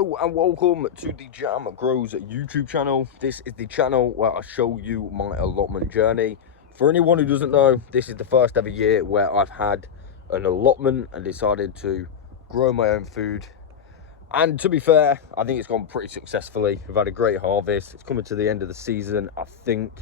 Hello and welcome to the JamGrows YouTube channel. This is the channel where I show you my allotment journey. For anyone who doesn't know, this is the first ever year where I've had an allotment and decided to grow my own food. And to be fair, I think it's gone pretty successfully. We've had a great harvest. It's coming to the end of the season, I think.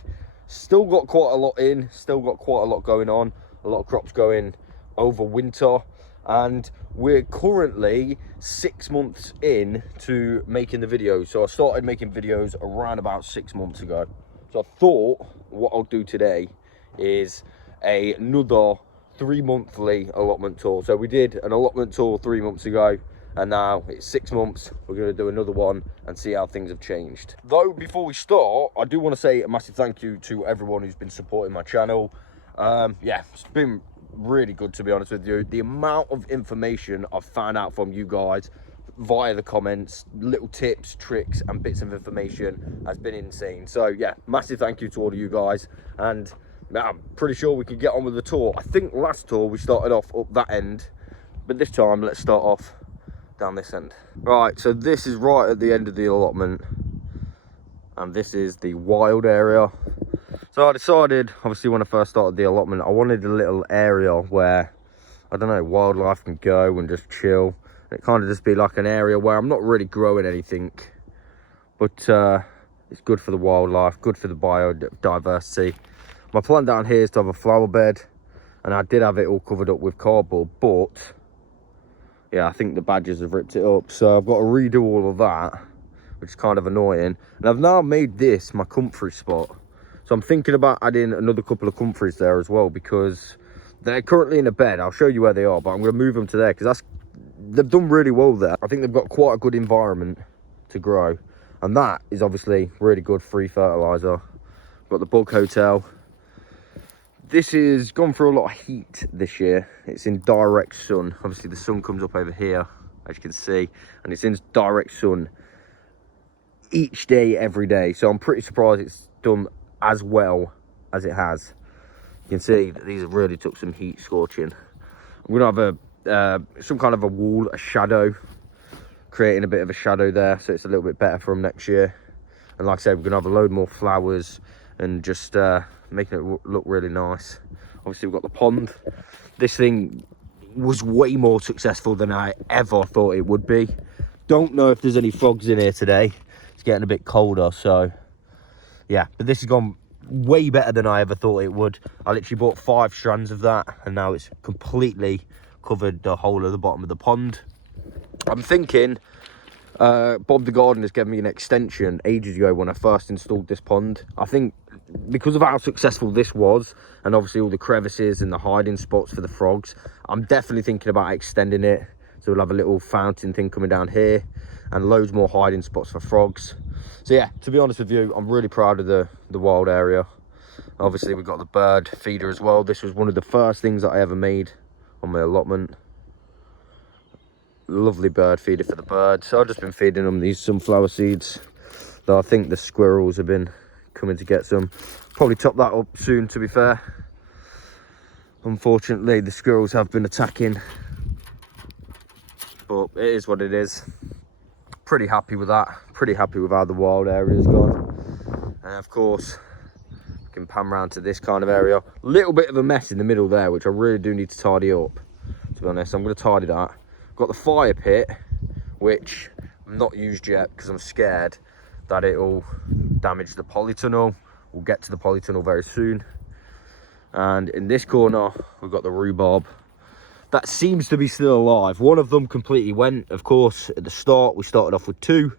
Still got quite a lot in, still got quite a lot going on. A lot of crops going over winter. And we're currently 6 months in to making the videos. So I started making videos around about 6 months ago. So I thought what I'll do today is another 3-monthly allotment tour. So we did an allotment tour 3 months ago, and now it's 6 months. We're going to do another one and see how things have changed. Though before we start, I do want to say a massive thank you to everyone who's been supporting my channel. Yeah, it's been really good, to be honest with you. The amount of information I've found out from you guys via the comments, little tips, tricks and bits of information has been insane. So yeah, massive thank you to all of you guys, and I'm pretty sure we could get on with the tour. I think last tour we started off up that end, but this time let's start off down this end. Right, so this is right at the end of the allotment, and this is the wild area. So I decided, obviously when I first started the allotment, I wanted a little area where, I don't know, wildlife can go and just chill. It kind of just be like an area where I'm not really growing anything, but it's good for the wildlife, good for the biodiversity. My plan down here is to have a flower bed, and I did have it all covered up with cardboard, but yeah, I think the badgers have ripped it up. So I've got to redo all of that, which is kind of annoying. And I've now made this my comfrey spot. So I'm thinking about adding another couple of comfreys there as well, because they're currently in a bed. I'll show you where they are, but I'm going to move them to there because they've done really well there. I think they've got quite a good environment to grow, and that is obviously really good free fertilizer. Got the bug hotel. This has gone through a lot of heat this year. It's in direct sun. Obviously the sun comes up over here, as you can see, and it's in direct sun each day, every day. So I'm pretty surprised it's done as well as it has. You can see that these have really took some heat scorching. I'm gonna have some kind of a wall, a shadow, creating a bit of a shadow there, so it's a little bit better for them next year. And like I said, we're gonna have a load more flowers and just making it look really nice. Obviously we've got the pond. This thing was way more successful than I ever thought it would be. Don't know if there's any frogs in here today. It's getting a bit colder, so yeah, but this has gone way better than I ever thought it would. I literally bought 5 strands of that, and now it's completely covered the whole of the bottom of the pond. I'm thinking, Bob the gardener's gave me an extension ages ago when I first installed this pond. I think because of how successful this was, and obviously all the crevices and the hiding spots for the frogs, I'm definitely thinking about extending it. So we'll have a little fountain thing coming down here, and loads more hiding spots for frogs. So yeah, to be honest with you, I'm really proud of the wild area. Obviously we've got the bird feeder as well. This was one of the first things that I ever made on my allotment. Lovely bird feeder for the birds. So I've just been feeding them these sunflower seeds, though I think the squirrels have been coming to get some. Probably top that up soon, to be fair. Unfortunately the squirrels have been attacking, but it is what it is. Pretty happy with that, pretty happy with how the wild area's gone. And of course we can pan round to this kind of area. Little bit of a mess in the middle there, which I really do need to tidy up, to be honest. I'm going to tidy that. Got the fire pit, which I've not used yet because I'm scared that it'll damage the polytunnel. We'll get to the polytunnel very soon. And in this corner we've got the rhubarb that seems to be still alive. One of them completely went. Of course, at the start we started off with 2.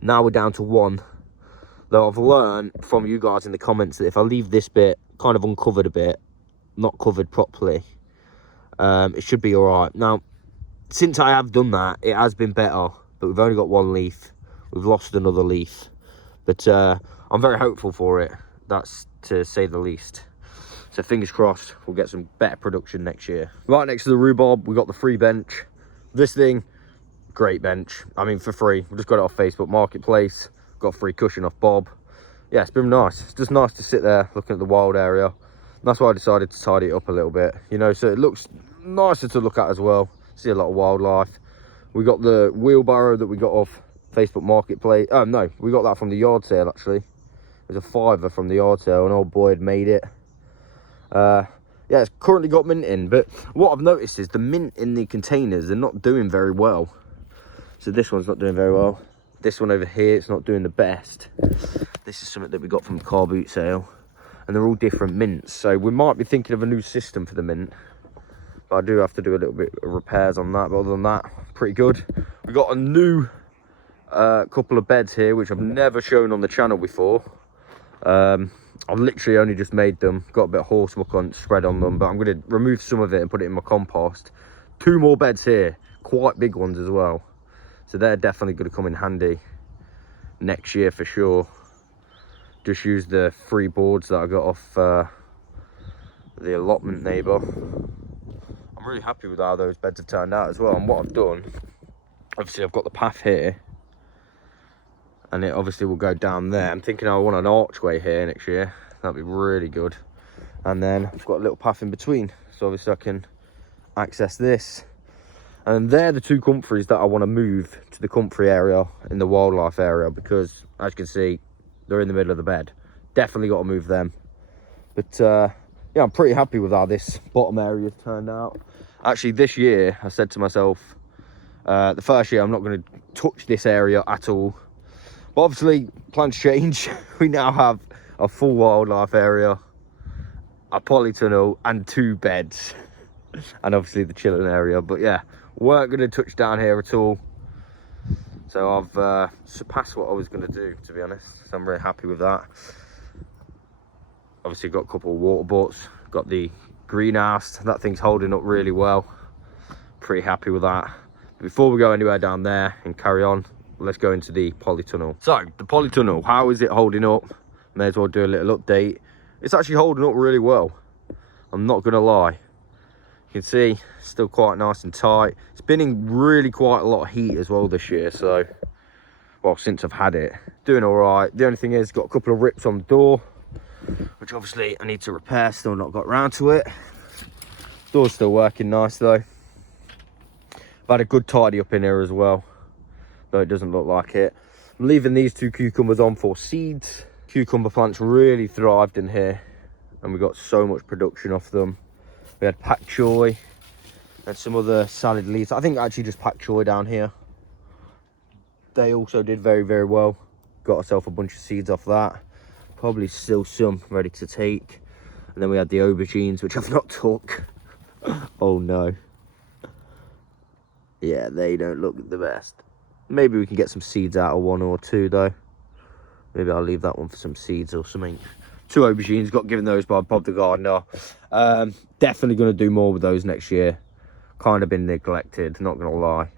Now we're down to 1. Though I've learned from you guys in the comments that if I leave this bit kind of uncovered a bit, not covered properly, it should be all right. Now, since I have done that, it has been better, but we've only got 1 leaf. We've lost another leaf, but I'm very hopeful for it. That's to say the least. So fingers crossed we'll get some better production next year. Right next to the rhubarb, we got the free bench. This thing, great bench. I mean, for free. We just got it off Facebook Marketplace. Got a free cushion off Bob. Yeah, it's been nice. It's just nice to sit there looking at the wild area. And that's why I decided to tidy it up a little bit, you know, so it looks nicer to look at as well. See a lot of wildlife. We got the wheelbarrow that we got off Facebook Marketplace. Oh no, we got that from the yard sale actually. It was a £5 from the yard sale. An old boy had made it. Yeah, it's currently got mint in, but what I've noticed is the mint in the containers, they're not doing very well. So this one's not doing very well. This one over here, it's not doing the best. This is something that we got from the car boot sale, and they're all different mints. So we might be thinking of a new system for the mint, but I do have to do a little bit of repairs on that. But other than that, pretty good. We got a new couple of beds here, which I've never shown on the channel before. I've literally only just made them, got a bit of horse muck on spread on them, but I'm going to remove some of it and put it in my compost. 2 more beds here, quite big ones as well. So they're definitely going to come in handy next year for sure. Just use the 3 boards that I got off the allotment neighbour. I'm really happy with how those beds have turned out as well. And what I've done, obviously I've got the path here, and it obviously will go down there. I'm thinking I want an archway here next year. That'd be really good. And then I've got a little path in between, so obviously I can access this. And they're the 2 comfreys that I want to move to the comfrey area in the wildlife area, because as you can see, they're in the middle of the bed. Definitely got to move them. But yeah, I'm pretty happy with how this bottom area has turned out. Actually, this year I said to myself, the first year I'm not going to touch this area at all. But obviously plans change. We now have a full wildlife area, a polytunnel, and 2 beds, and obviously the chilling area. But yeah, weren't going to touch down here at all. So I've surpassed what I was going to do, to be honest. So I'm really happy with that. Obviously got a couple of water butts, got the greenhouse. That thing's holding up really well. Pretty happy with that. Before we go anywhere down there and carry on, let's go into the polytunnel. So the polytunnel, how is it holding up? May as well do a little update. It's actually holding up really well, I'm not gonna lie. You can see still quite nice and tight. It's been in really quite a lot of heat as well this year, so well, since I've had it, doing all right. The only thing is, got a couple of rips on the door, which obviously I need to repair. Still not got round to it. Door's still working nice though. I've had a good tidy up in here as well, though it doesn't look like it. I'm leaving these 2 cucumbers on for seeds. Cucumber plants really thrived in here, and we got so much production off them. We had pak choy and some other salad leaves. I think actually just pak choy down here. They also did very, very well. Got ourselves a bunch of seeds off that. Probably still some ready to take. And then we had the aubergines, which I've not took. Oh no. Yeah, they don't look the best. Maybe we can get some seeds out of 1 or 2 though. Maybe I'll leave that one for some seeds or something. 2 aubergines, got given those by Bob the gardener. Definitely going to do more with those next year. Kind of been neglected, not going to lie.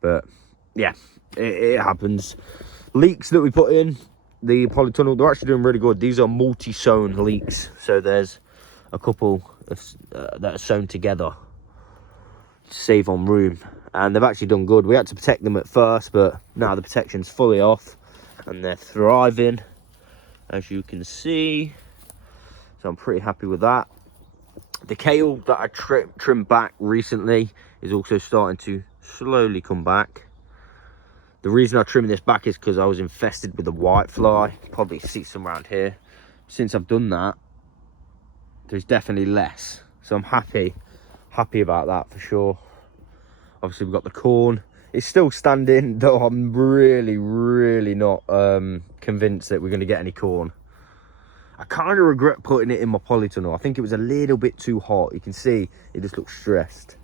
But yeah, it happens. Leeks that we put in the polytunnel, they're actually doing really good. These are multi-sown leeks. So there's a couple of, that are sewn together to save on room. And they've actually done good. We had to protect them at first, but now the protection's fully off. And they're thriving, as you can see. So I'm pretty happy with that. The kale that I trimmed back recently is also starting to slowly come back. The reason I trimmed this back is because I was infested with a whitefly. Probably see some around here. Since I've done that, there's definitely less. So I'm happy about that for sure. Obviously we've got the corn. It's still standing, though I'm really not convinced that we're going to get any corn. I kind of regret putting it in my polytunnel. I think it was a little bit too hot. You can see it just looks stressed.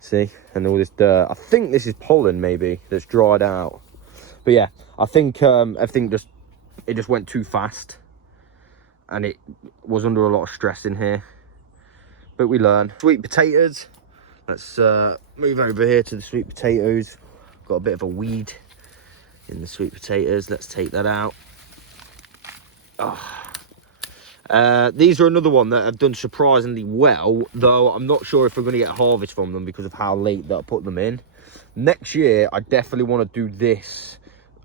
See? And all this dirt. I think this is pollen maybe that's dried out. But yeah, I think everything just went too fast. And it was under a lot of stress in here. But we learn. Sweet potatoes. Let's move over here to the sweet potatoes. Got a bit of a weed in the sweet potatoes. Let's take that out. Oh. These are another one that have done surprisingly well, though I'm not sure if we're going to get a harvest from them because of how late that I put them in. Next year, I definitely want to do this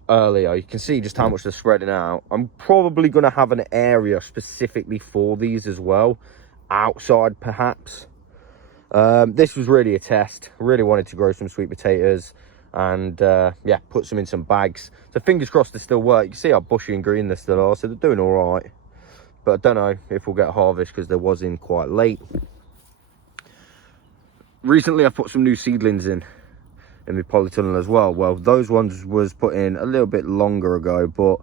earlier. You can see just how much they're spreading out. I'm probably going to have an area specifically for these as well, outside perhaps. This was really a test. I really wanted to grow some sweet potatoes and yeah, put some in some bags. So fingers crossed they still work. You can see how bushy and green they still are, so they're doing all right. But I don't know if we'll get a harvest because there was in quite late. Recently I put some new seedlings in my polytunnel as well. Well, those ones was put in a little bit longer ago, but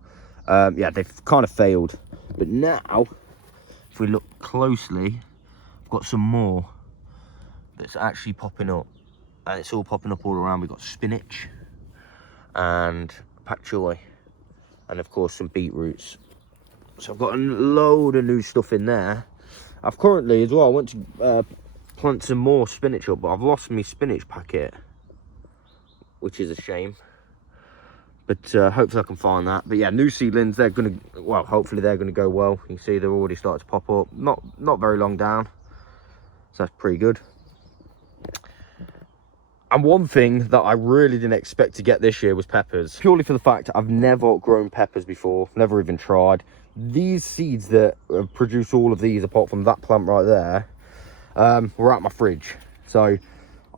yeah, they've kind of failed. But now, if we look closely, I've got some more that's actually popping up, and it's all popping up all around. We've got spinach and pak choy, and of course some beetroots. So I've got a load of new stuff in there. I've currently as well, I went to plant some more spinach up, but I've lost my spinach packet, which is a shame. But hopefully I can find that. But yeah, new seedlings, they're gonna, well, hopefully they're gonna go well. You can see they're already starting to pop up. Not very long down, so that's pretty good. And one thing that I really didn't expect to get this year was peppers. Purely for the fact I've never grown peppers before, never even tried. These seeds that produce all of these, apart from that plant right there, were at my fridge. So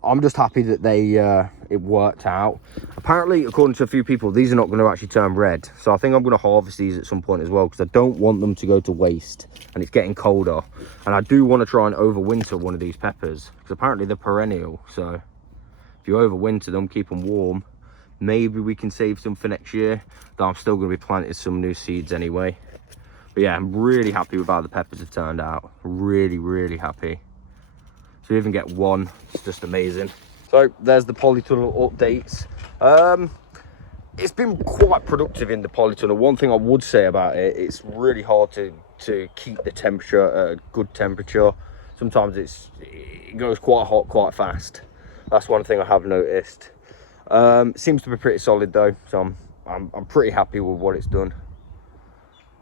I'm just happy that it worked out. Apparently, according to a few people, these are not going to actually turn red. So I think I'm going to harvest these at some point as well, because I don't want them to go to waste. And it's getting colder. And I do want to try and overwinter one of these peppers, because apparently they're perennial. So if you overwinter them, keep them warm, maybe we can save some for next year. Though I'm still going to be planting some new seeds anyway. But yeah, I'm really happy with how the peppers have turned out. Really, really happy. So we even get one, it's just amazing. So there's the polytunnel updates. It's been quite productive in the polytunnel. One thing I would say about it, it's really hard to keep the temperature at a good temperature. Sometimes it goes quite hot quite fast. That's one thing I have noticed. Seems to be pretty solid though, so I'm pretty happy with what it's done.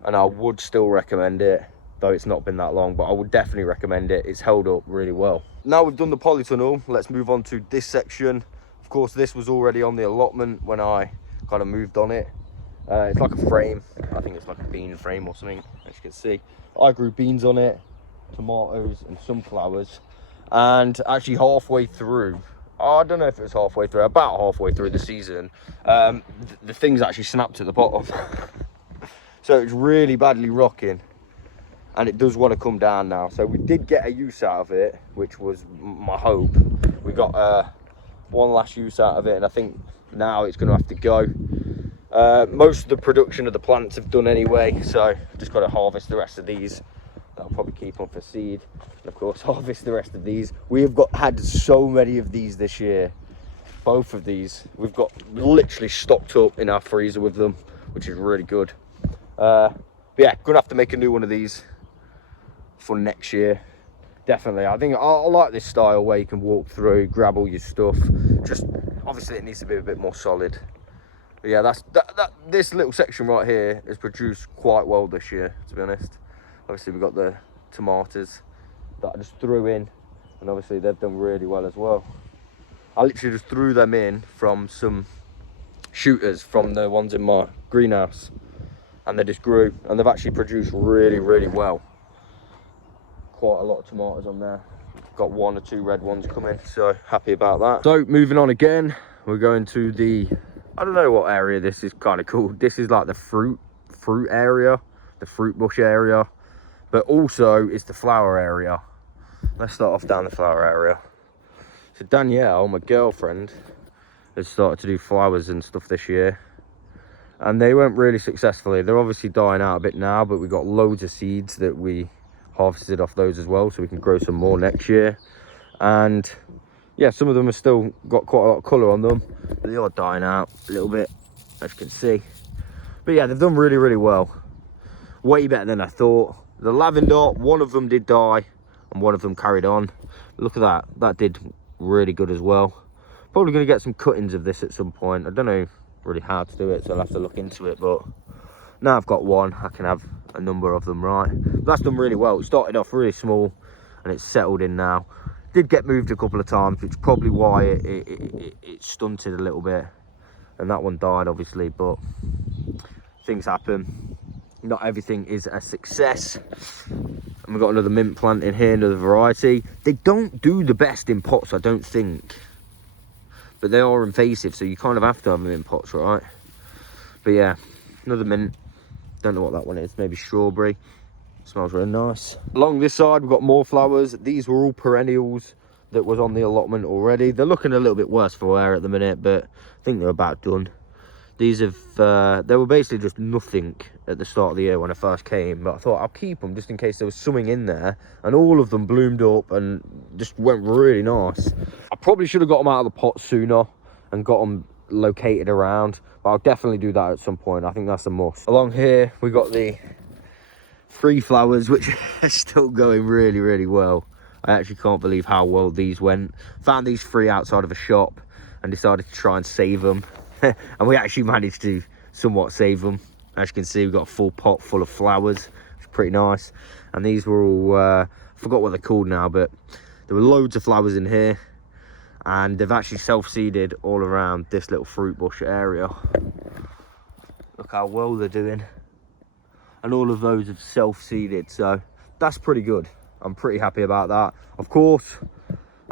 And I would still recommend it, though it's not been that long, but I would definitely recommend it. It's held up really well. Now we've done the polytunnel, let's move on to this section. Of course, this was already on the allotment when I kind of moved on it. It's like a frame. I think it's like a bean frame or something, as you can see. I grew beans on it, tomatoes and sunflowers. And actually halfway through, I don't know if it was halfway through, about halfway through the season, the things actually snapped at the bottom. So it's really badly rocking, and it does want to come down now. So we did get a use out of it, which was my hope. We got one last use out of it, and I think now it's going to have to go. Most of the production of the plants have done anyway, so just got to harvest the rest of these. That'll probably keep on for seed, and of course harvest the rest of these. We have had so many of these this year. Both of these we've got literally stocked up in our freezer with them, which is really good. But yeah, gonna have to make a new one of these for next year, definitely. I think I like this style where you can walk through, grab all your stuff. Just obviously it needs to be a bit more solid. But yeah, this little section right here has produced quite well this year, to be honest. Obviously we've got the tomatoes that I just threw in, and obviously they've done really well as well. I literally just threw them in from some shooters from the ones in my greenhouse, and they just grew, and they've actually produced really, really well. Quite a lot of tomatoes on there. Got 1 or 2 red ones coming, so happy about that. So moving on again, we're going to the, I don't know what area this is kind of called. This is like the fruit area, the fruit bush area, but also it's the flower area. Let's start off down the flower area. So Danielle, my girlfriend, has started to do flowers and stuff this year, and they went really successfully. They're obviously dying out a bit now, but we got loads of seeds that we harvested off those as well, so we can grow some more next year. And yeah, some of them have still got quite a lot of colour on them, but they are dying out a little bit, as you can see. But yeah, they've done really, really well. Way better than I thought. The lavender, one of them did die and one of them carried on. Look at that, that did really good as well. Probably going to get some cuttings of this at some point. I don't know really how to do it, so I'll have to look into it, but now I've got one, I can have a number of them, right? But that's done really well. It started off really small and it's settled in now. Did get moved a couple of times, which is probably why it stunted a little bit, and that one died obviously, but things happen. Not everything is a success. And we've got another mint plant in here, another variety. They don't do the best in pots, I don't think. But they are invasive, so you kind of have to have them in pots, right? But yeah, another mint. Don't know what that one is. Maybe strawberry. Smells really nice. Along this side, we've got more flowers. These were all perennials that was on the allotment already. They're looking a little bit worse for wear at the minute, but I think they're about done. These have, they were basically just nothing at the start of the year when I first came, but I thought I'll keep them just in case there was something in there, and all of them bloomed up and just went really nice. I probably should have got them out of the pot sooner and got them located around, but I'll definitely do that at some point. I think that's a must. Along here, we got the 3 flowers, which are still going really, really well. I actually can't believe how well these went. Found these 3 outside of a shop and decided to try and save them. And we actually managed to somewhat save them. As you can see, we've got a full pot full of flowers. It's pretty nice. And these were all, I forgot what they're called now, but there were loads of flowers in here. And they've actually self-seeded all around this little fruit bush area. Look how well they're doing. And all of those have self-seeded, so that's pretty good. I'm pretty happy about that. Of course,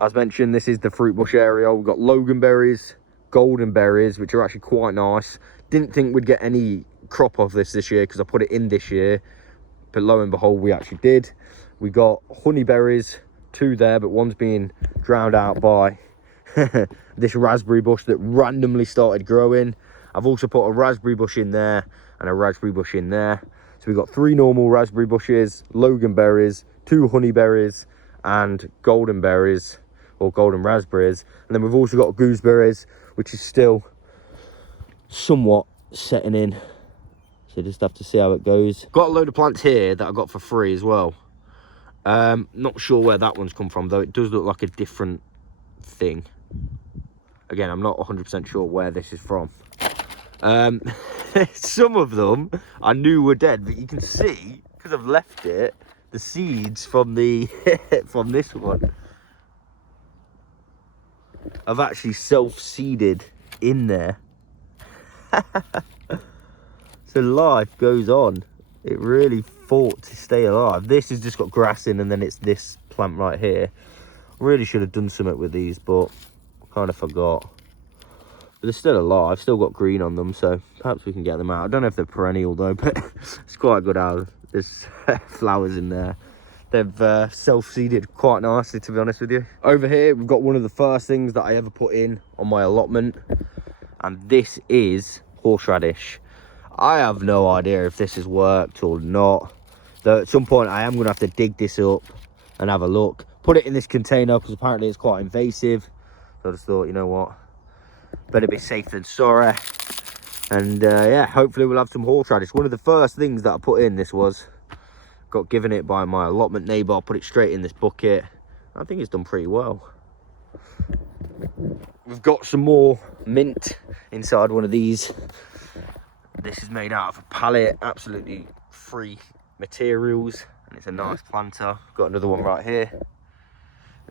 as mentioned, this is the fruit bush area. We've got loganberries, golden berries, which are actually quite nice. Didn't think we'd get any crop of this year because I put it in this year, but lo and behold, we actually did. We got honeyberries, 2 there, but one's being drowned out by this raspberry bush that randomly started growing. I've also put a raspberry bush in there and a raspberry bush in there. So we've got 3 normal raspberry bushes, loganberries, 2 honeyberries, and golden berries, or golden raspberries. And then we've also got gooseberries, which is still somewhat setting in. So just have to see how it goes. Got a load of plants here that I got for free as well. Not sure where that one's come from, though. It does look like a different thing. Again, I'm not 100% sure where this is from. Some of them I knew were dead, but you can see, because I've left it, the seeds from the from this one I've actually self-seeded in there. So life goes on. It really fought to stay alive. This has just got grass in, and then it's this plant right here. Really should have done something with these, but kind of forgot. But they're still alive, still got green on them, so perhaps we can get them out. I don't know if they're perennial though, but it's quite good how there's flowers in there. They've self-seeded quite nicely, to be honest with you. Over here, we've got one of the first things that I ever put in on my allotment, and this is horseradish. I have no idea if this has worked or not. Though at some point, I am going to have to dig this up and have a look. Put it in this container, because apparently it's quite invasive. So I just thought, you know what? Better be safe than sorry. And yeah, hopefully we'll have some horseradish. One of the first things that I put in, this was. Got given it by my allotment neighbour. I put it straight in this bucket. I think it's done pretty well. We've got some more mint inside one of these. This is made out of a pallet, absolutely free materials, and it's a nice planter. Got another one right here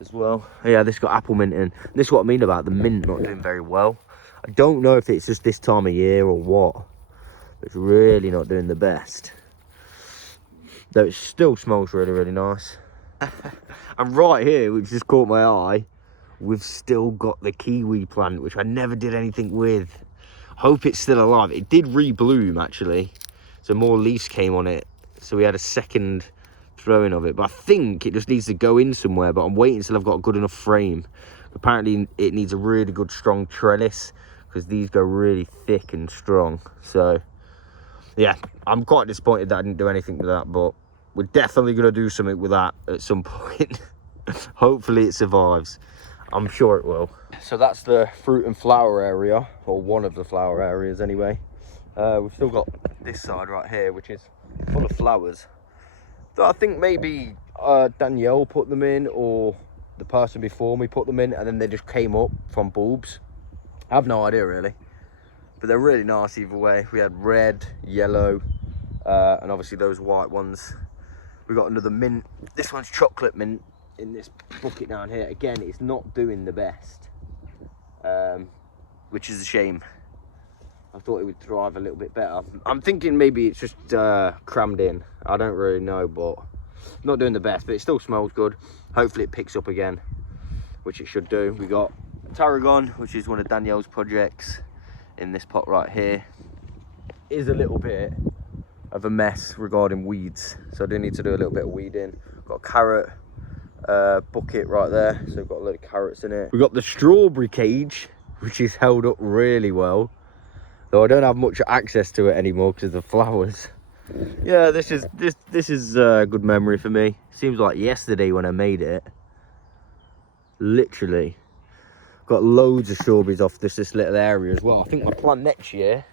as well. Yeah, this got apple mint in. This is what I mean about the mint not doing very well. I don't know if it's just this time of year or what, but it's really not doing the best. Though it still smells really, really nice. And right here, which just caught my eye, we've still got the kiwi plant, which I never did anything with. Hope it's still alive. It did rebloom, actually. So more leaves came on it. So we had a second throwing of it. But I think it just needs to go in somewhere. But I'm waiting until I've got a good enough frame. Apparently, it needs a really good, strong trellis, because these go really thick and strong. So, yeah, I'm quite disappointed that I didn't do anything with that. But we're definitely going to do something with that at some point. Hopefully it survives. I'm sure it will. So that's the fruit and flower area, or one of the flower areas anyway. We've still got this side right here, which is full of flowers. So I think maybe Danielle put them in, or the person before me put them in, and then they just came up from bulbs. I have no idea really, but they're really nice either way. We had red, yellow, and obviously those white ones. We got another mint. This one's chocolate mint in this bucket down here. Again, it's not doing the best, which is a shame. I thought it would thrive a little bit better. I'm thinking maybe it's just crammed in. I don't really know, but Not doing the best, but it still smells good. Hopefully it picks up again, which it should do. We got tarragon, which is one of Danielle's projects, in this pot right here. Is a little bit of a mess regarding weeds, so I do need to do a little bit of weeding. Got a carrot bucket right there, so we've got a load of carrots in it. We've got the strawberry cage, which is held up really well, though I don't have much access to it anymore because of the flowers. Yeah, this is a good memory for me. Seems like yesterday when I made it. Literally got loads of strawberries off this little area as well. I think my plan next year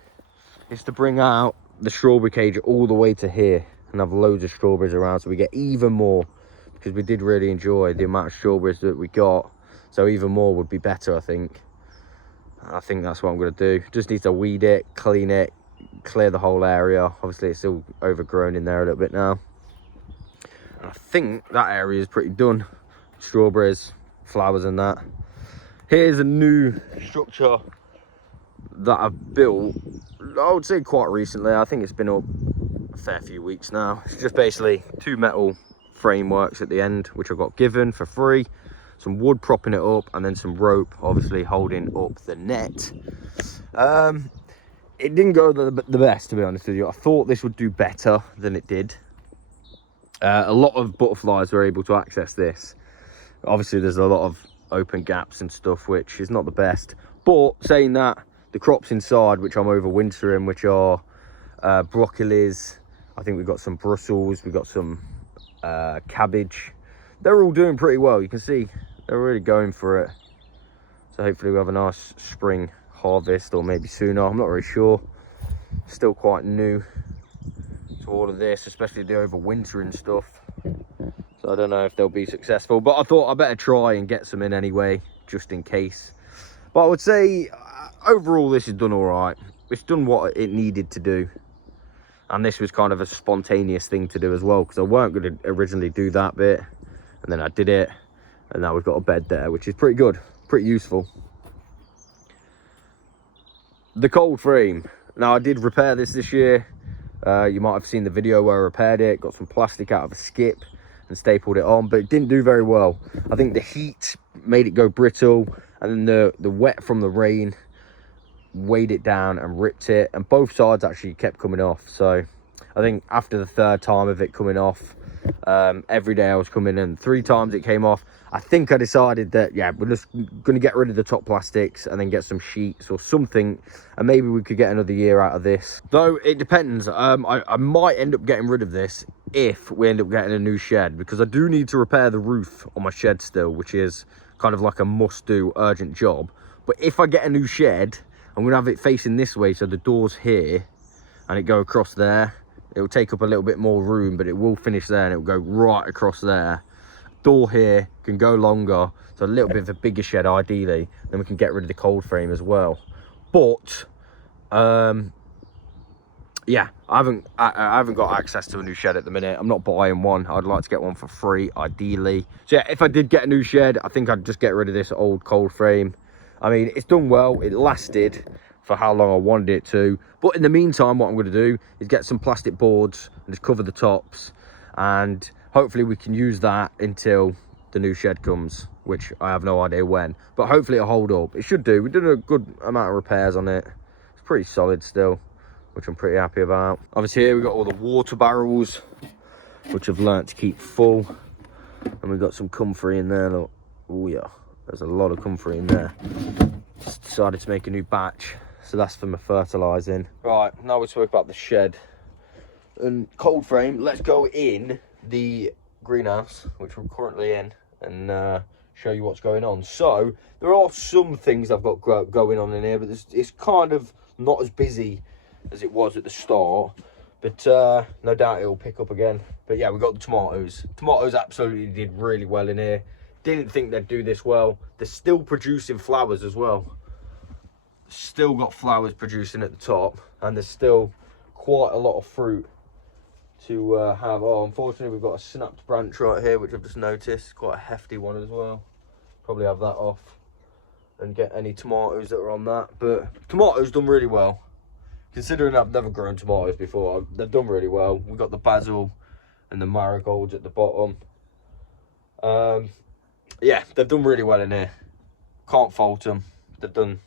is to bring out the strawberry cage all the way to here and have loads of strawberries around, so we get even more, because we did really enjoy the amount of strawberries that we got, so even more would be better. I think that's what I'm going to do. Just need to weed it, clean it, clear the whole area. Obviously it's still overgrown in there a little bit now, and I think that area is pretty done. Strawberries, flowers and that. Here's a new structure that I've built, I would say quite recently. I think it's been up a fair few weeks now. It's just basically 2 metal frameworks at the end, which I got given for free, some wood propping it up, and then some rope obviously holding up the net. It didn't go the best, to be honest with you. I thought this would do better than it did. A lot of butterflies were able to access this. Obviously there's a lot of open gaps and stuff, which is not the best. But saying that, the crops inside, which I'm overwintering, which are broccolis, I think we've got some Brussels, we've got some cabbage. They're all doing pretty well. You can see they're really going for it. So hopefully we'll have a nice spring harvest, or maybe sooner. I'm not really sure. Still quite new to all of this, especially the overwintering stuff. So I don't know if they'll be successful, but I thought I better try and get some in anyway, just in case. But I would say overall this is done all right. It's done what it needed to do, and this was kind of a spontaneous thing to do as well, because I weren't going to originally do that bit, and then I did it, and now we've got a bed there, which is pretty good, pretty useful. The cold frame. Now I did repair this year. You might have seen the video where I repaired it. Got some plastic out of a skip and stapled it on, but it didn't do very well. I think the heat made it go brittle, and then the wet from the rain weighed it down and ripped it, and both sides actually kept coming off. So I think after the 3rd time of it coming off, every day I was coming in, 3 times it came off. I think I decided that, yeah, we're just going to get rid of the top plastics and then get some sheets or something, and maybe we could get another year out of this. Though it depends. I might end up getting rid of this if we end up getting a new shed, because I do need to repair the roof on my shed still, which is kind of like a must-do urgent job. But if I get a new shed, I'm going to have it facing this way, so the door's here and it go across there. It will take up a little bit more room, but it will finish there and it will go right across there. Door here can go longer, so a little bit of a bigger shed ideally. Then we can get rid of the cold frame as well. But yeah, I haven't got access to a new shed at the minute. I'm not buying one. I'd like to get one for free ideally. So yeah, if I did get a new shed, I think I'd just get rid of this old cold frame. I mean, it's done well. It lasted for how long I wanted it to. But in the meantime, what I'm going to do is get some plastic boards and just cover the tops, and hopefully we can use that until the new shed comes, which I have no idea when, but hopefully it'll hold up. It should do. We did a good amount of repairs on it. It's pretty solid still, which I'm pretty happy about. Obviously here we've got all the water barrels, which I've learnt to keep full, and we've got some comfrey in there. Look, oh yeah, there's a lot of comfrey in there. Just decided to make a new batch, so that's for my fertilising. Right, now we talk about the shed and cold frame. Let's go in the greenhouse, which we're currently in, and show you what's going on. So there are some things I've got going on in here, but it's kind of not as busy as it was at the start, but no doubt it'll pick up again. But yeah, we got the tomatoes. Tomatoes absolutely did really well in here. Didn't think they'd do this well. They're still producing flowers as well. Still got flowers producing at the top, and there's still quite a lot of fruit to have. Oh, unfortunately we've got a snapped branch right here, which I've just noticed, quite a hefty one as well. Probably have that off and get any tomatoes that are on that. But tomatoes done really well, considering I've never grown tomatoes before. They've done really well. We've got the basil and the marigolds at the bottom. Yeah, they've done really well in here. Can't fault them. They've done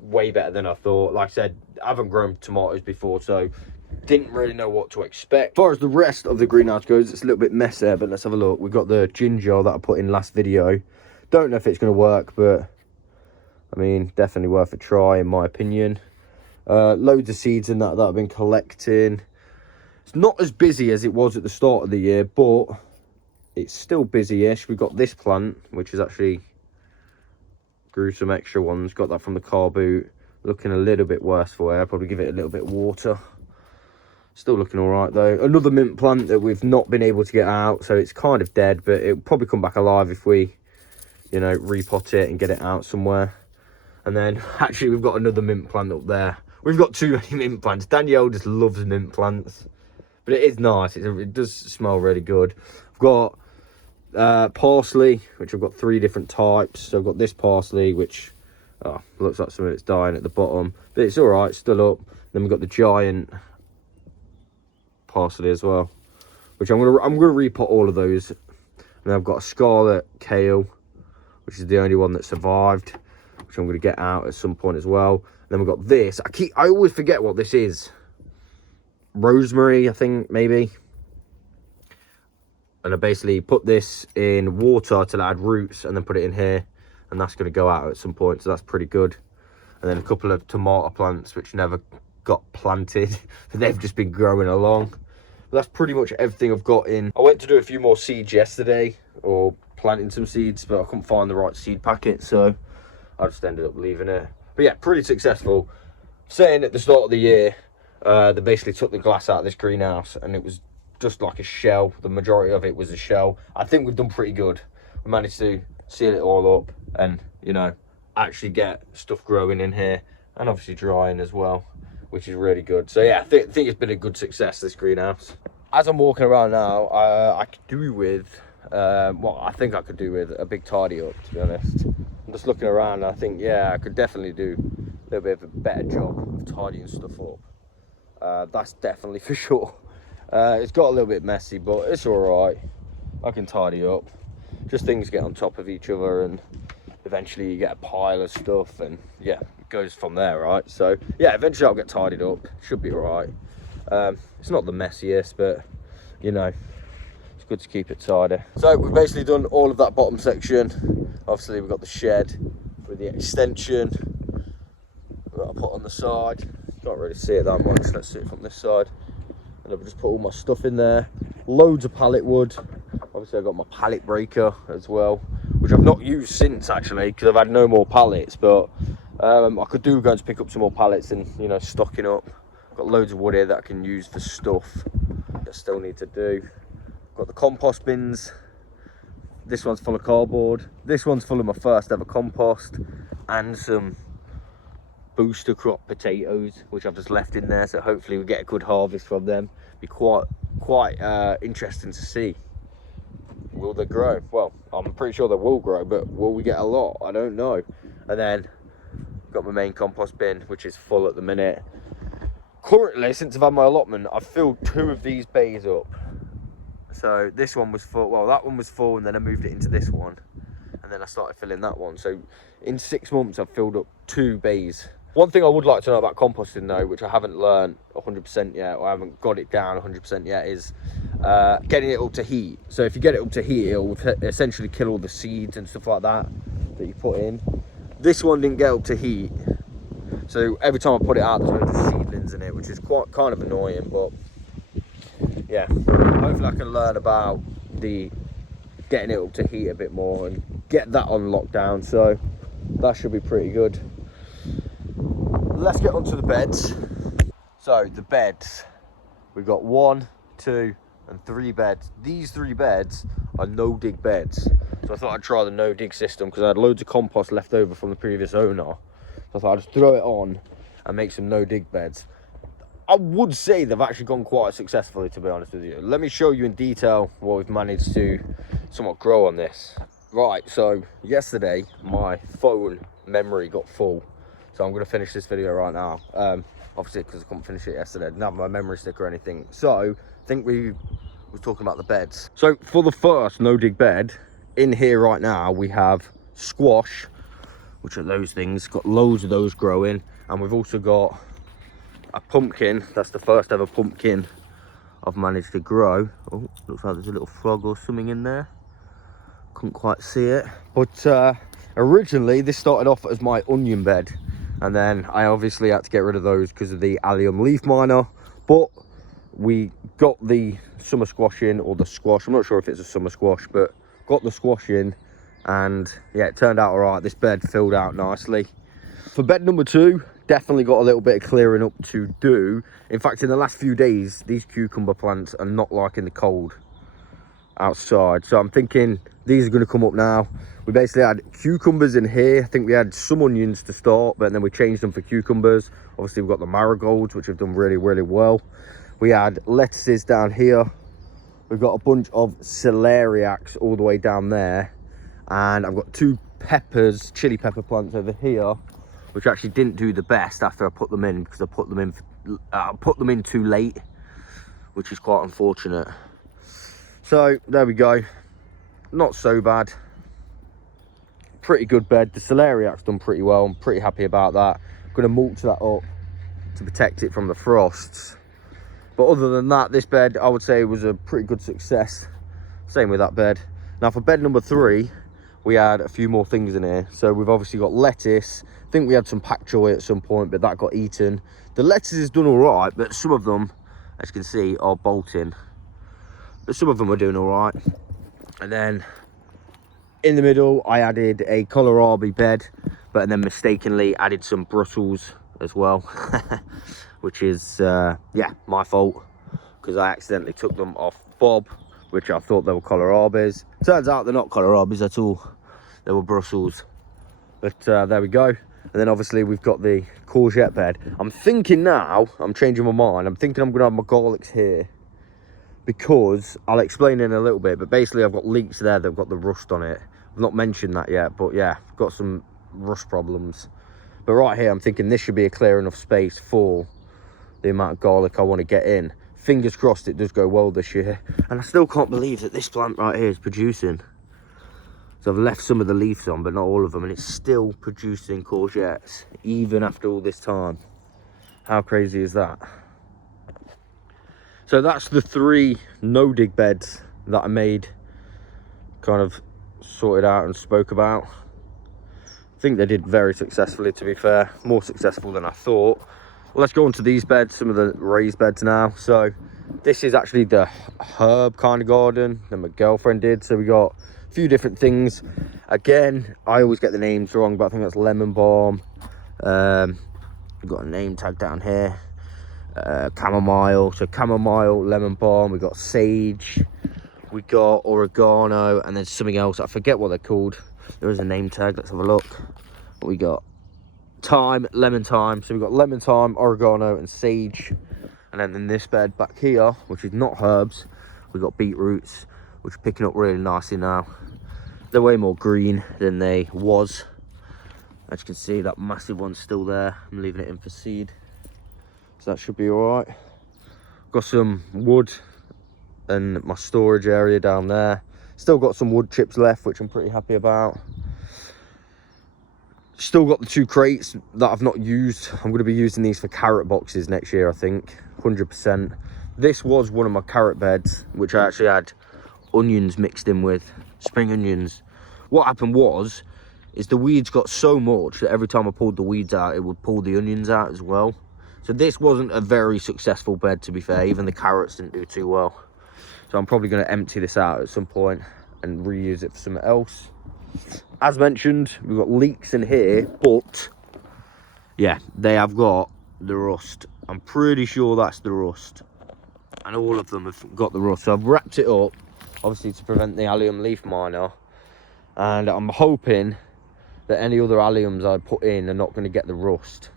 way better than I thought. Like I said, I haven't grown tomatoes before, so didn't really know what to expect. As far as the rest of the greenhouse goes, it's a little bit messier, but let's have a look. We've got the ginger that I put in last video. Don't know if it's going to work, but I mean, definitely worth a try in my opinion. Loads of seeds in that I've been collecting. It's not as busy as it was at the start of the year, but it's still busy-ish. We've got this plant, which is actually grew some extra ones. Got that from the car boot. Looking a little bit worse for wear. Probably give it a little bit of water. Still looking all right though. Another mint plant that we've not been able to get out, so it's kind of dead, but it'll probably come back alive if we, you know, repot it and get it out somewhere. And then actually we've got another mint plant up there. We've got too many mint plants. Danielle just loves mint plants, but it is nice. It does smell really good. I've got parsley, which I've got 3 different types. So I've got this parsley, which looks like some of it's dying at the bottom, but it's all right, still up. Then we've got the giant parsley as well, which I'm gonna repot all of those. And I've got a scarlet kale, which is the only one that survived, which I'm gonna get out at some point as well. And then we've got this. I always forget what this is. Rosemary, I think, maybe. And I basically put this in water till it had roots, and then put it in here, and that's going to go out at some point, so that's pretty good. And then a couple of tomato plants which never got planted, they've just been growing along. But that's pretty much everything I've got in. I went to do a few more seeds yesterday, or planting some seeds, but I couldn't find the right seed packet, so I just ended up leaving it. But yeah, pretty successful. Saying at the start of the year, they basically took the glass out of this greenhouse, and it was just like a shell. The majority of it was a shell. I think we've done pretty good. We managed to seal it all up and, you know, actually get stuff growing in here, and obviously drying as well, which is really good. So yeah, I think it's been a good success, this greenhouse. As I'm walking around now, I could do with well, I think I could do with a big tidy up, to be honest. I'm just looking around, and I think, yeah, I could definitely do a little bit of a better job of tidying stuff up. That's definitely for sure. It's got a little bit messy, but it's all right. I can tidy up. Just things get on top of each other, and eventually you get a pile of stuff, and yeah, it goes from there, right? So yeah, eventually I'll get tidied up. Should be all right. It's not the messiest, but you know, it's good to keep it tidy. So we've basically done all of that bottom section. Obviously we've got the shed with the extension that I put on the side. Can't really see it that much. Let's see it from this side. And I've just put all my stuff in there. Loads of pallet wood. Obviously I've got my pallet breaker as well, which I've not used since, actually, because I've had no more pallets. But I could do going to pick up some more pallets and, you know, stocking up. Got loads of wood here that I can use for stuff that I still need to do. Got the compost bins. This one's full of cardboard. This one's full of my first ever compost, and some booster crop potatoes, which I've just left in there, so hopefully we get a good harvest from them. Be quite interesting to see. Will they grow? Well, I'm pretty sure they will grow, but will we get a lot? I don't know. And then got my main compost bin, which is full at the minute. Currently, since I've had my allotment, I've filled 2 of these bays up. So this one was full, well, that one was full, and then I moved it into this one, and then I started filling that one. So in 6 months I've filled up 2 bays. One thing I would like to know about composting though, which I haven't learned 100% yet, or I haven't got it down 100% yet, is getting it up to heat. So if you get it up to heat, it'll essentially kill all the seeds and stuff like that you put in. This one didn't get up to heat, so every time I put it out, there's loads of seedlings in it, which is quite kind of annoying. But yeah, hopefully I can learn about the getting it up to heat a bit more and get that on lockdown, so that should be pretty good. Let's get onto the beds. So the beds, we've got 1, 2 and 3 beds. These 3 beds are no dig beds, so I thought I'd try the no dig system because I had loads of compost left over from the previous owner, so I thought I'd just throw it on and make some no dig beds. I would say they've actually gone quite successfully, to be honest with you. Let me show you in detail what we've managed to somewhat grow on this. Right, so yesterday my phone memory got full, so I'm going to finish this video right now. Obviously because I couldn't finish it yesterday, I didn't have my memory stick or anything. So I think we was talking about the beds. So for the first no dig bed, in here right now we have squash, which are those things, got loads of those growing, and we've also got a pumpkin. That's the first ever pumpkin I've managed to grow. Oh, looks like there's a little frog or something in there. Couldn't quite see it. But originally this started off as my onion bed, and then I obviously had to get rid of those because of the allium leaf miner. But we got the summer squash in, or the squash, I'm not sure if it's a summer squash, but got the squash in, and yeah, it turned out all right. This bed filled out nicely. For bed number 2, definitely got a little bit of clearing up to do. In fact, in the last few days, these cucumber plants are not liking the cold outside, so I'm thinking these are going to come up now. We basically had cucumbers in here. I think we had some onions to start, but then we changed them for cucumbers. Obviously we've got the marigolds, which have done really, really well. We had lettuces down here. We've got a bunch of celeriacs all the way down there, and I've got 2 peppers, chili pepper plants over here, which actually didn't do the best after I put them in, because I put them in too late, which is quite unfortunate. So there we go, not so bad. Pretty good bed. The celeriac's done pretty well. I'm pretty happy about that. I'm going to mulch that up to protect it from the frosts. But other than that, this bed, I would say, was a pretty good success. Same with that bed. Now for bed number 3, we had a few more things in here. So we've obviously got lettuce. I think we had some pak choy at some point, but that got eaten. The lettuce is done all right, but some of them, as you can see, are bolting. But some of them are doing all right. And then in the middle, I added a kohlrabi bed, but then mistakenly added some Brussels as well, which is, yeah, my fault, because I accidentally took them off Bob, which I thought they were kohlrabis. Turns out they're not kohlrabis at all. They were Brussels. But there we go. And then obviously we've got the courgette bed. I'm thinking now, I'm changing my mind. I'm thinking I'm going to have my garlics here, because I'll explain in a little bit, but basically I've got leeks there that've got the rust on it. I've not mentioned that yet, but yeah, I've got some rust problems. But right here, I'm thinking this should be a clear enough space for the amount of garlic I want to get in. Fingers crossed it does go well this year. And I still can't believe that this plant right here is producing. So I've left some of the leaves on, but not all of them, and it's still producing courgettes, even after all this time. How crazy is that? So that's the 3 no-dig beds that I made, kind of sorted out and spoke about. I think they did very successfully, to be fair. More successful than I thought. Well, let's go on to these beds, some of the raised beds now. So this is actually the herb kind of garden that my girlfriend did. So we got a few different things. Again, I always get the names wrong, but I think that's lemon balm. We've got a name tag down here. Chamomile, so chamomile, lemon balm. We got sage, we got oregano, and then something else. I forget what they're called. There is a name tag. Let's have a look. We got thyme, lemon thyme. So we've got lemon thyme, oregano, and sage. And then in this bed back here, which is not herbs, we've got beetroots, which are picking up really nicely now. They're way more green than they was. As you can see, that massive one's still there. I'm leaving it in for seed, so that should be all right. Got some wood and my storage area down there. Still got some wood chips left, which I'm pretty happy about. Still got the 2 crates that I've not used. I'm going to be using these for carrot boxes next year, I think, 100%. This was one of my carrot beds, which I actually had onions mixed in with, spring onions. What happened was, is the weeds got so much that every time I pulled the weeds out, it would pull the onions out as well. So this wasn't a very successful bed, to be fair. Even the carrots didn't do too well. So I'm probably going to empty this out at some point and reuse it for something else. As mentioned, we've got leeks in here, but yeah, they have got the rust. I'm pretty sure that's the rust. And all of them have got the rust. So I've wrapped it up, obviously to prevent the allium leaf miner. And I'm hoping that any other alliums I put in are not going to get the rust,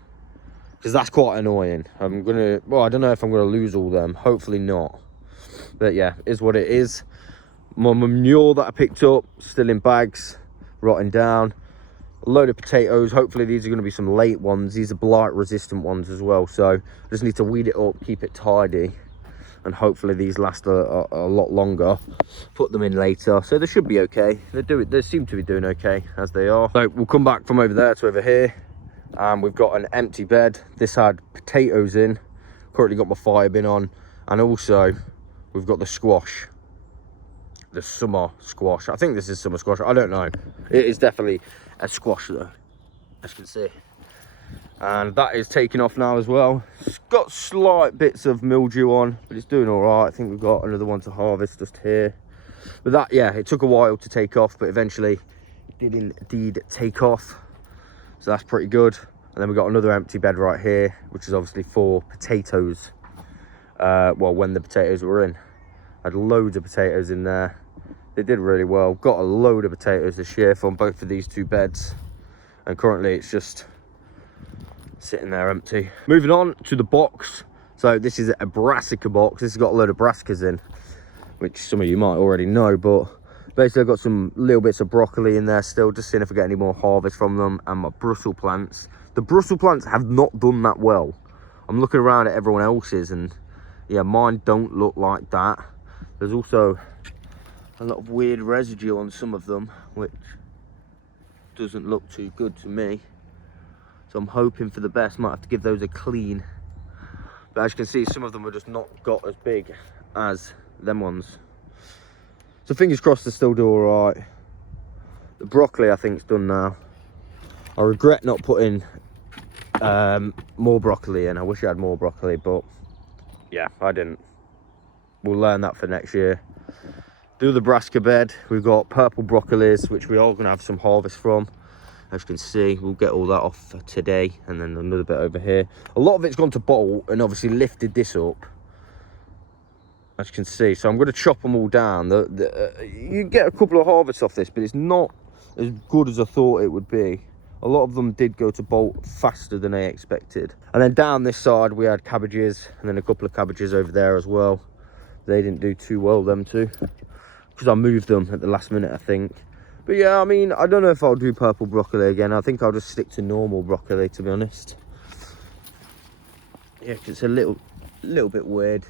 because that's quite annoying. I'm gonna, well, I don't know if I'm gonna lose all them, hopefully not, but yeah, is what it is. My manure that I picked up still in bags, rotting down. A load of potatoes. Hopefully these are going to be some late ones. These are blight resistant ones as well, so I just need to weed it up, keep it tidy, and hopefully these last a lot longer. Put them in later, so they should be okay. They seem to be doing okay as they are. So we'll come back from over there to over here, and we've got an empty bed. This had potatoes in. Currently got my fire bin on, and also we've got the squash, the summer squash. I think this is summer squash, I don't know. It is definitely a squash though, as you can see. And that is taking off now as well. It's got slight bits of mildew on, but it's doing all right. I think we've got another one to harvest just here. But that, yeah, it took a while to take off, but eventually it did indeed take off. So that's pretty good. And then we've got another empty bed right here, which is obviously for potatoes. Well, when the potatoes were in. I had loads of potatoes in there. They did really well. Got a load of potatoes this year from both of these two beds. And currently it's just sitting there empty. Moving on to the box. So this is a Brassica box. This has got a load of brassicas in, which some of you might already know, but basically I've got some little bits of broccoli in there still, just seeing if I get any more harvest from them, and my Brussels plants. The Brussels plants have not done that well. I'm looking around at everyone else's, and yeah, mine don't look like that. There's also a lot of weird residue on some of them, which doesn't look too good to me. So I'm hoping for the best. Might have to give those a clean. But as you can see, some of them have just not got as big as them ones. So fingers crossed they still do all right. The broccoli I think is done now. I regret not putting more broccoli in. I wish I had more broccoli, but yeah, I didn't. We'll learn that for next year. Do the Brassica bed. We've got purple broccolis, which we are going to have some harvest from. As you can see, we'll get all that off today, and then another bit over here. A lot of it's gone to bolt and obviously lifted this up, as you can see. So I'm going to chop them all down. You get a couple of harvests off this, but it's not as good as I thought it would be. A lot of them did go to bolt faster than I expected. And then down this side we had cabbages, and then a couple of cabbages over there as well. They didn't do too well, them two, because I moved them at the last minute, I think. But yeah, I mean, I don't know if I'll do purple broccoli again. I think I'll just stick to normal broccoli, to be honest. Yeah, 'cause it's a little bit weird.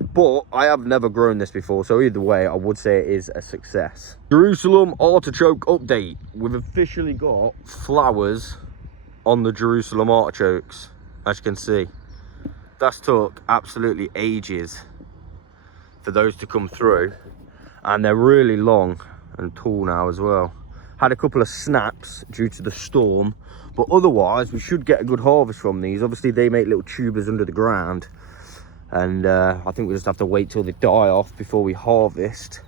But I have never grown this before, so either way, I would say it is a success. Jerusalem artichoke update. We've officially got flowers on the Jerusalem artichokes, as you can see. That's took absolutely ages for those to come through. And they're really long and tall now as well. Had a couple of snaps due to the storm, but otherwise we should get a good harvest from these. Obviously they make little tubers under the ground, and I think we just have to wait till they die off before we harvest.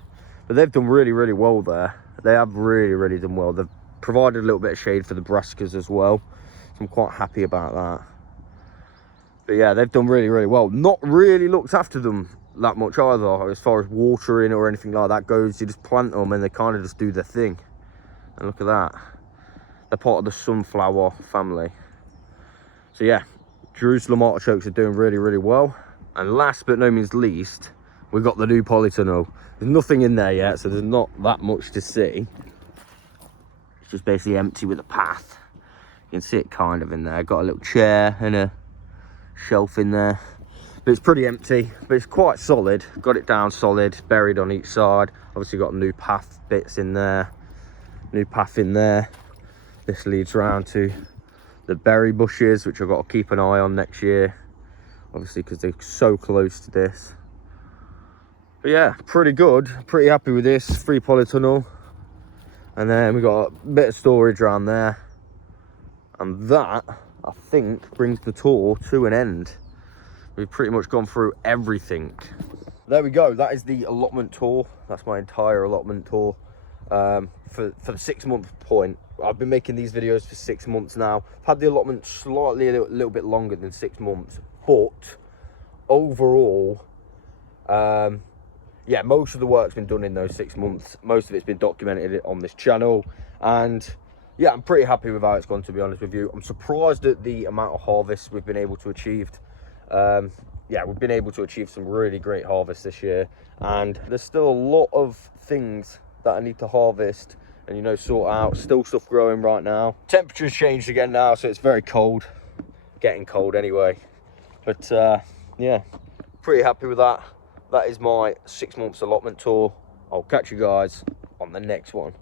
But they've done really, really well there. They have really, really done well. They've provided a little bit of shade for the brassicas as well, so I'm quite happy about that. But yeah, they've done really, really well. Not really looked after them that much either, as far as watering or anything like that goes. You just plant them and they kind of just do their thing. And look at that, they're part of the sunflower family. So yeah, Jerusalem artichokes are doing really, really well. And last but no means least, we've got the new polytunnel. There's nothing in there yet, so there's not that much to see. It's just basically empty with a path. You can see it kind of in there. Got a little chair and a shelf in there. But it's pretty empty, but it's quite solid. Got it down solid, buried on each side. Obviously got new path bits in there, new path in there. This leads around to the berry bushes, which I've got to keep an eye on next year, obviously because they're so close to this. But yeah, pretty good, pretty happy with this. Free polytunnel. And then we got a bit of storage around there. And that, I think, brings the tour to an end. We've pretty much gone through everything. There we go. That is the allotment tour. That's my entire allotment tour for the 6 month point. I've been making these videos for 6 months now. I've had the allotment slightly a little bit longer than 6 months, but overall, yeah, most of the work's been done in those 6 months. Most of it's been documented on this channel, and yeah, I'm pretty happy with how it's gone, to be honest with you. I'm surprised at the amount of harvests we've been able to achieve. Yeah, we've been able to achieve some really great harvests this year, and there's still a lot of things that I need to harvest and, you know, sort out. Still stuff growing right now. Temperature's changed again now, so it's very cold. Getting cold anyway. But yeah, pretty happy with that. that is my 6 months allotment tour. I'll catch you guys on the next one.